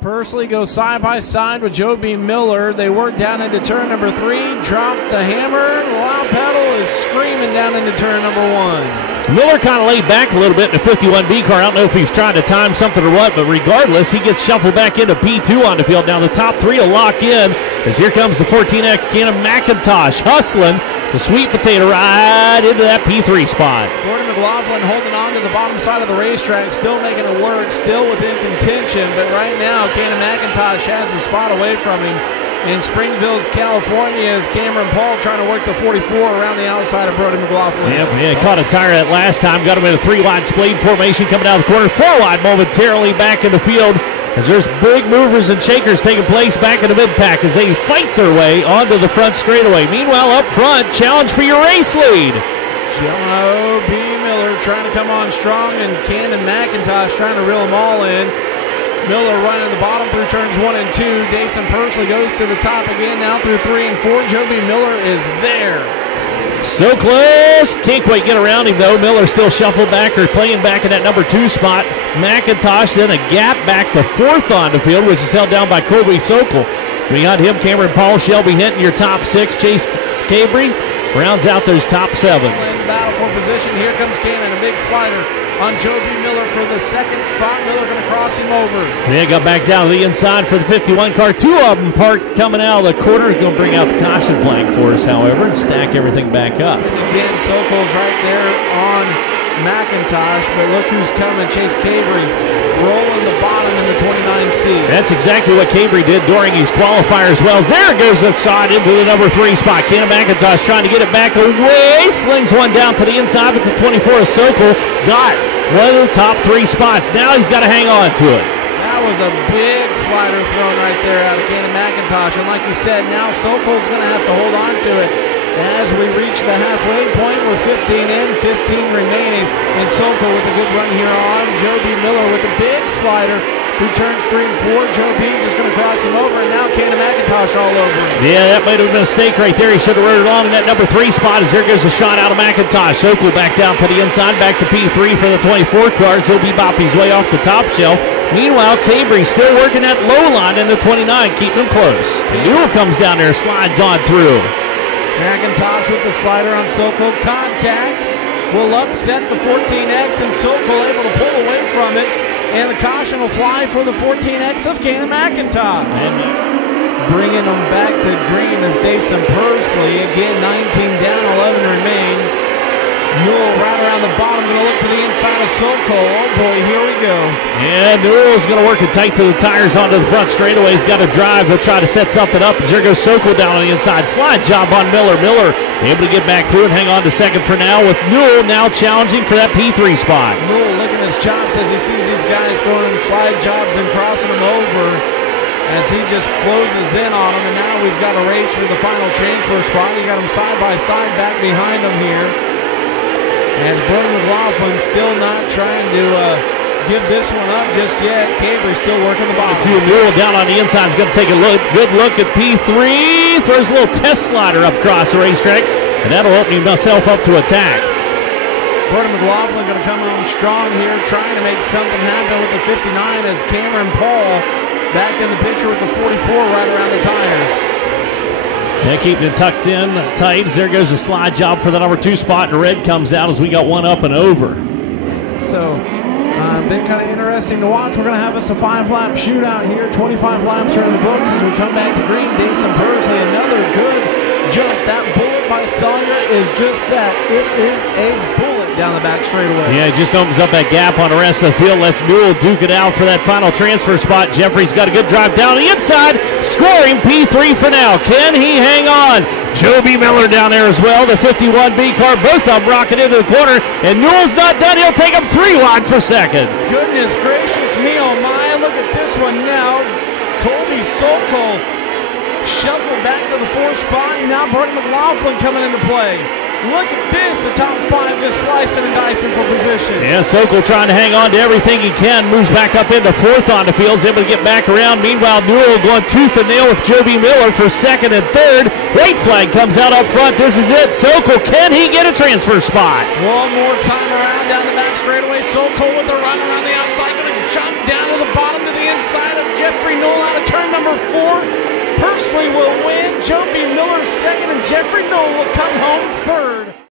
Pursley goes side by side with Joe B. Miller. They work down into turn number 3, drop the hammer. Wow, pedal is screaming down into turn number 1. Miller kind of laid back a little bit in the 51B car. I don't know if he's trying to time something or what, but regardless, he gets shuffled back into P2 on the field. Now the top 3 will lock in as here comes the 14X Cannon McIntosh hustling the sweet potato right into that P3 spot. Gordon McLaughlin holding on to the bottom side of the racetrack, still making it work, still within contention, but right now Cannon McIntosh has the spot away from him. In Springville, California, is Cameron Paul trying to work the 44 around the outside of Brody McLaughlin. Yeah, caught a tire that last time, got him in a 3-wide spleen formation coming out of the corner, 4-wide momentarily back in the field as there's big movers and shakers taking place back in the mid-pack as they fight their way onto the front straightaway. Meanwhile, up front, challenge for your race lead. Joe B. Miller trying to come on strong, and Cannon McIntosh trying to reel them all in. Miller running the bottom through turns 1 and 2. Dason Pursley goes to the top again now through 3 and 4. Joe B. Miller is there. So close. Can't quite get around him, though. Miller still shuffled back or playing back in that number 2 spot. McIntosh then a gap back to 4th on the field, which is held down by Colby Sokol. Beyond him, Cameron Paul, Shelby Hinton, your top 6. Chase Cabry rounds out those top 7. In battle for position, here comes Cannon, a big slider on Joe B. Miller for the 2nd spot. Miller going to cross him over. They got back down to the inside for the 51 car. 2 of them parked coming out of the corner. Going to bring out the caution flag for us, however, and stack everything back up. And again, Sokol's right there on McIntosh, but look who's coming. Chase Cabry rolling the bottom in the 29C. That's exactly what Cabry did during his qualifier as well. There goes the shot into the number 3 spot. Cannon McIntosh trying to get it back away. Slings one down to the inside, but the 24 of Sokol got one of the top 3 spots. Now he's got to hang on to it. That was a big slider thrown right there out of Cannon McIntosh. And like you said, now Sokol's going to have to hold on to it as we reach the halfway point. We're 15 in, 15 remaining. And Sokol with a good run here on Joe B. Miller with a big slider through turns 3 and 4. Joe B. just going to cross him over, and now Cannon McIntosh all over him. Yeah, that might have been a mistake right there. He should have run it along in that number 3 spot as there goes a shot out of McIntosh. Sokol back down to the inside, back to P3 for the 24 cars. He'll be bopping his way off the top shelf. Meanwhile, Cabry still working that low line in the 29, keeping him close. Newell comes down there, slides on through. McIntosh with the slider on Sokol. Contact will upset the 14X, and Sokol able to pull away from it. And the caution will fly for the 14X of Cannon McIntosh. Bringing them back to green is Dason Pursley. Again, 19 down, 11 remain. Newell right around the bottom, going to look to the inside of Sokol. Oh boy, here we go. Yeah, Newell's going to work it tight to the tires onto the front straightaway. He's got to drive. He'll try to set something up. There goes Sokol down on the inside. Slide job on Miller. Miller able to get back through and hang on to 2nd for now, with Newell now challenging for that P3 spot. Newell licking his chops as he sees these guys throwing slide jobs and crossing them over as he just closes in on them. And now we've got a race for the final transfer spot. You got them side by side back behind them here. As Brody McLaughlin still not trying to give this one up just yet. Cabry still working the bottom. Newell down on the inside is going to take a good look at P3. Throws a little test slider up across the racetrack, and that'll open himself up to attack. Brody McLaughlin going to come on strong here, trying to make something happen with the 59 as Cameron Paul back in the picture with the 44 right around the tires. They keep it tucked in tight. There goes a slide job for the number 2 spot, and red comes out as we got one up and over. So, been kind of interesting to watch. We're going to have us a 5-lap shootout here. 25 laps are in the books as we come back to green. Dason Pursley, another good jump. That bullet by Sawyer is just that. It is a bullet down the back straightaway. Yeah, it just opens up that gap on the rest of the field. Lets Newell duke it out for that final transfer spot. Jeffrey's got a good drive down the inside, scoring P3 for now. Can he hang on? Joe B. Miller down there as well. The 51B car, both of them rocking into the corner, and Newell's not done. He'll take him 3 wide for 2nd. Goodness gracious me, oh my. Look at this one now. Colby Sokol shuffled back to the 4th spot, and now Brody McLaughlin coming into play. Look at this, the top 5 just slicing and dicing for position. Yeah, Sokol trying to hang on to everything he can, moves back up into 4th on the field, is able to get back around. Meanwhile, Newell going tooth and nail with Joe B. Miller for 2nd and 3rd. White flag comes out up front. This is it. Sokol, can he get a transfer spot? One more time around down the back straightaway. Sokol with the run around the outside, going to jump down to the bottom to the inside of Jeff Jeffrey Knoll out of turn number 4. Pursley will win. Joby Miller second, and Jeffrey Knoll will come home third.